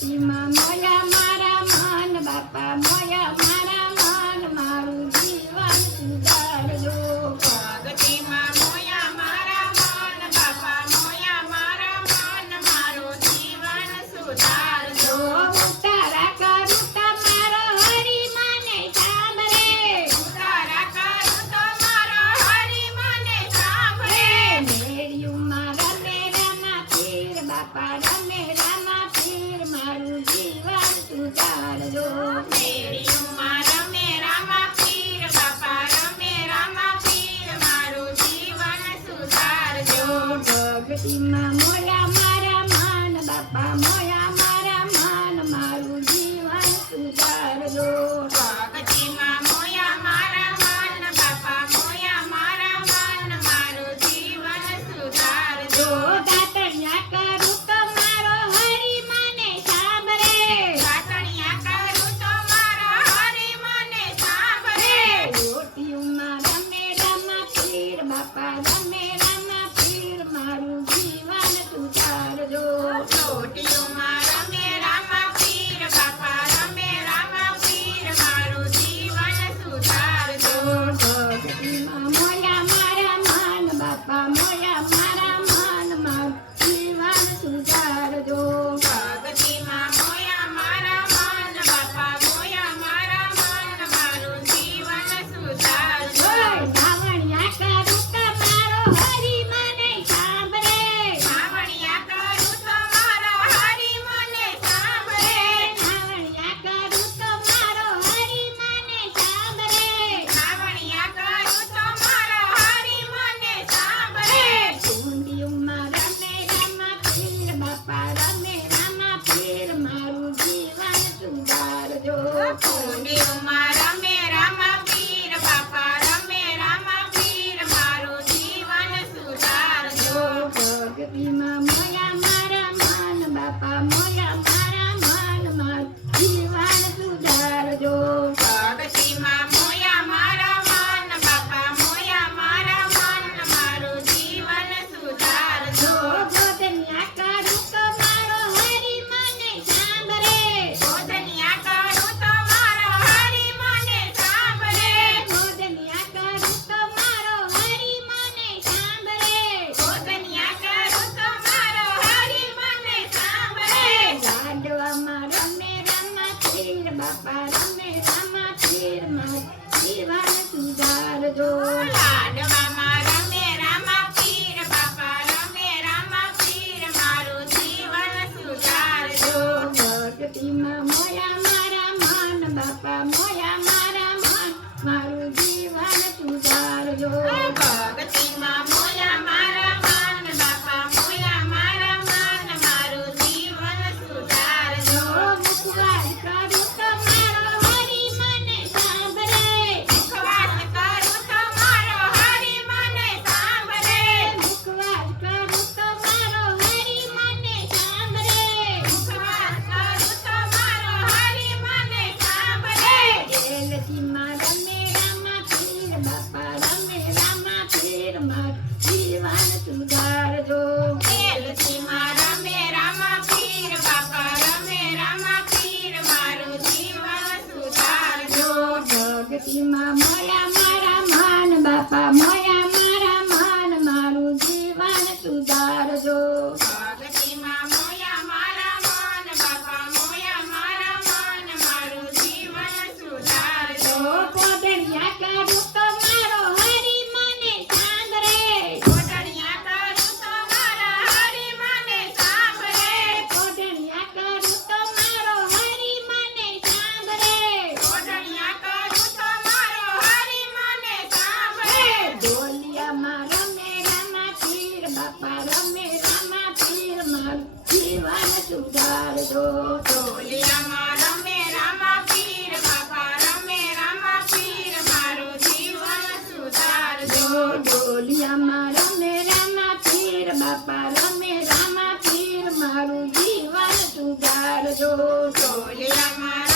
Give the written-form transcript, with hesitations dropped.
પ્રગતિમાં મોયા મારા મન બાપા મોયા મારા મન મારું જીવન સુધારજો. પ્રગતિમાં મોયા મારા મન બાપા મોયા મારા મન મારું જીવન સુધારજો. ઉતારા કરું તમારો હરી મને સાંભળે. ઉતારા કરું તો મારો હરી મને સાંભળે. મેળ્યુંમાં રમે રામા પીર બાપા રમે રામા પીર મારું જીવન સુધારજો. મેળીયુંમાં રમે રામા પીર બાપા રમે રામા પીર મારું જીવન સુધારજો. ભક્તિમાં મોયા મારા મન બાપા મોયા મારા મન મારું જીવન સુધારજો. પ્રગતિમાં મોયા મારા મન બાપા મોયા મારા મન મારું જીવન સુધારજો. દાતણિયા કરું તો મારો હરી મને સાંભળે. પ્રાર્થના કરું તો મારો હરી મને સાંભળે. રોટિયુંમાં રમે રામા પીર બાપા રમે રામા પીર મારું જીવન સુધારજો. ચોટીઓમાં રમે રામા પીર બાપા રમે રામા પીર મારું જીવન સુધારજો. ભક્તિમાં મોયા મારા મન બાપા મોયા મારા મન મારું જીવન સુધારજો. પ્રગતિમાં મોયા મારા મન બાપા મોયા મારા મન મારું જીવન સુધારજો. ધાવણિયા કરું તમારો હરી મને સાંભળે. ભાવણિયા કરું તો મારો હરી મને સાંભળે. ધાવણિયા કરું તમારો હરી મને સાંભળે. ભાવણિયા કરું તો મારો હરી મને સાંભળે. કુંડિયુંમાં રમે રામા પીર બાપા રમે રામા પીર મારું જીવન સુધારજો. કુંડીઓમાં રમે રામા પીર બાપા રમે રામા પીર મારું જીવન સુધારજો. ભક્તિમાં મોયા મારા મન બાપા મોયા મારા મન મારું જીવન સુધારજો. પ્રગતિમાં મોયા મારા મન બાપા મોયા મારા મન મારું જીવન સુધારજો. ગોધનિયા કરું તો મારો હરી મને સાંભળે. ગોધનિયા કરું તો મારો હરી મને સાંભળે. ગોધનિયા કરું તો મારો હરી મને સાંભળે. ગોધનિયા કરું તો મારો હરી મને સાંભળે. લાડવામાં રમે રામા પીર બાપા રમે રામા પીર મારું જીવન સુધારજો. લાડવામાં રમે રામા પીર બાપા રમે રામા પીર મારું જીવન સુધારજો. ભક્તિમાં મોયા મારા મન બાપા મોયા મારા મન મારું જીવન સુધારજો. ભક્તિમાં મોયા મારા મન બાપા મોયા મારા મન મારું જીવન સુધારજો. મુખવાસ કરું તો મારો હરી મને સાંભળે. મુખવાસ કરું તો મારો હરી મને સાંભળે. મુખવાસ કરું તો મારો હરી મને સાંભળે. મુખવાસ કરું તો મારો હરી મને સાંભળે. એલચીમાં રમે રામા પીર બાપા રમે રામા પીર મારું જીવન સુધારજો. એલચીમાં રમે રામા પીર બાપા રમે રામા પીર મારું જીવન સુધારજો. ભક્તિમાં મોયા મારા મન બાપા મોયા મારા મન મારું જીવન સુધારજો. ભક્તિમાં મોયા મારા મન બાપા મોયા મારા મન મારું જીવન સુધારજો. કોદળિયા કરું તો મારો હરી મને સાંભળે. કોટડિયા કરું તો મારા હરી મને સાંભળે. કોદળિયા કરું તો મારો હરી મને સાંભળે. કોટડિયા કરું તો મારો હરી મને સાંભળે. ડોલિયામાં રમે રામા પીર બાપા રમે રામા પીર મારું જીવન સુધારજો. ઢોલિયામાં રમે રામા પીર બાપા રમે રામા પીર મારું જીવન સુધારજો. ડોલિયામાં રમે રામા પીર બાપા રમે રામા પીર મારું જીવન સુધારજો. ઢોલિયામાં